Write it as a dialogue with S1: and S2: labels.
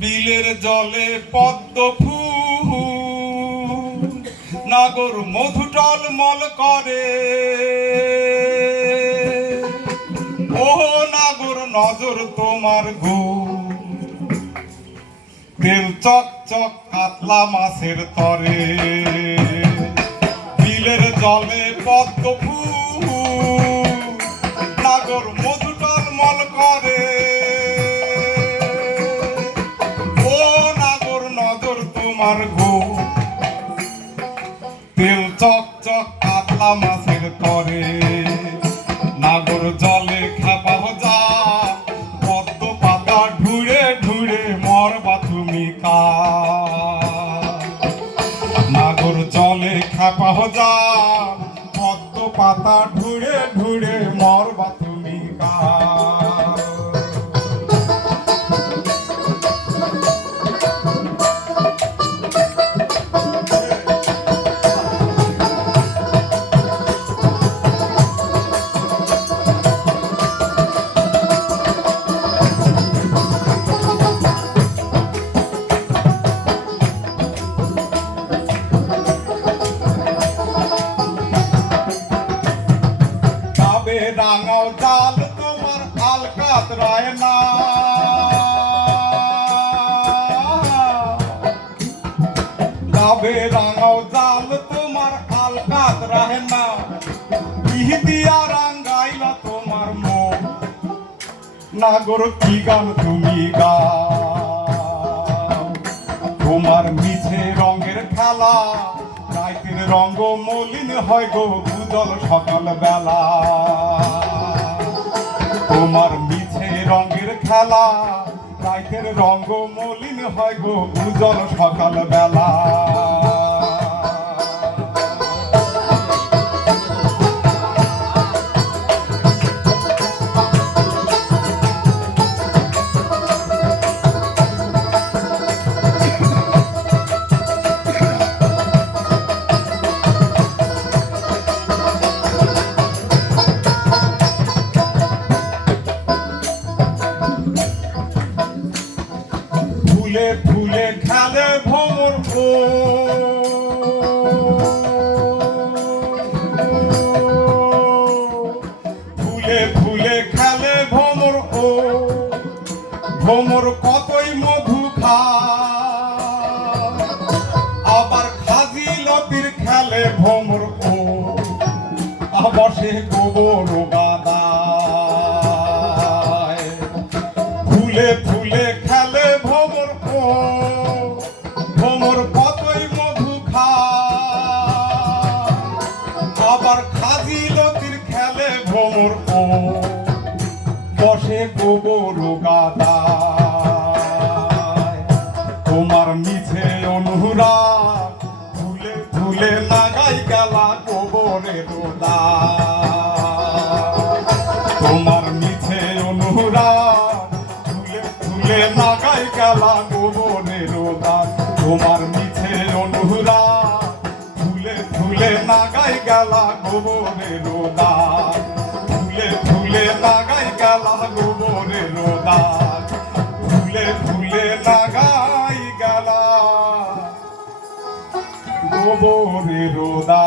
S1: বিলের জলে পদ্ম ফুল, নাগর মধু টলমল করে। ও নাগর, নজর তোমার গো তেল চক চক কাতলা মাছের তরে। বিলের জলে পদ্ম ফুল গো তেল চক চক কাতলা মাছের তরে, নাগর জলে খাপা যা। পদ্ম পাতা ঢুড়ে ঢুড়ে মরবা তুমি নাগর জলে খাপা যা, পদ্ম পাতা ঢুড়ে ঢুড়ে মরবা রাঙাও জাল তোমার আলকাত রায় না। যাবে রাঙাও জাল তোমার আলকাত রায় না। দিয়া রাঙ্গাইলা তোমার মন। নাগর, কি গান তুমি গাও তোমার মিছে রঙের খেলা, রাইতের রঙ্গ মলিন হয় গো উজল সকাল বেলা। তোমার মিছে রঙের খেলা রাইতের রঙ্গ মলিন হয় গো উজ্জ্বল সকাল বেলা বসে গোবর গাদায়। তোমার মিছে অনুরা ফুলে ফুলে লাগাই গেলা গোবরে রোদা তোমার মিছে অনুরা ফুলে ফুলে লাগাই গেলা গোবরে রোদা তোমার মিছে অনুরা ফুলে ফুলে লাগাই গেলা গোবরে রোদা ফুলে ফুলে লাগাই গালা। গোবরে রোদা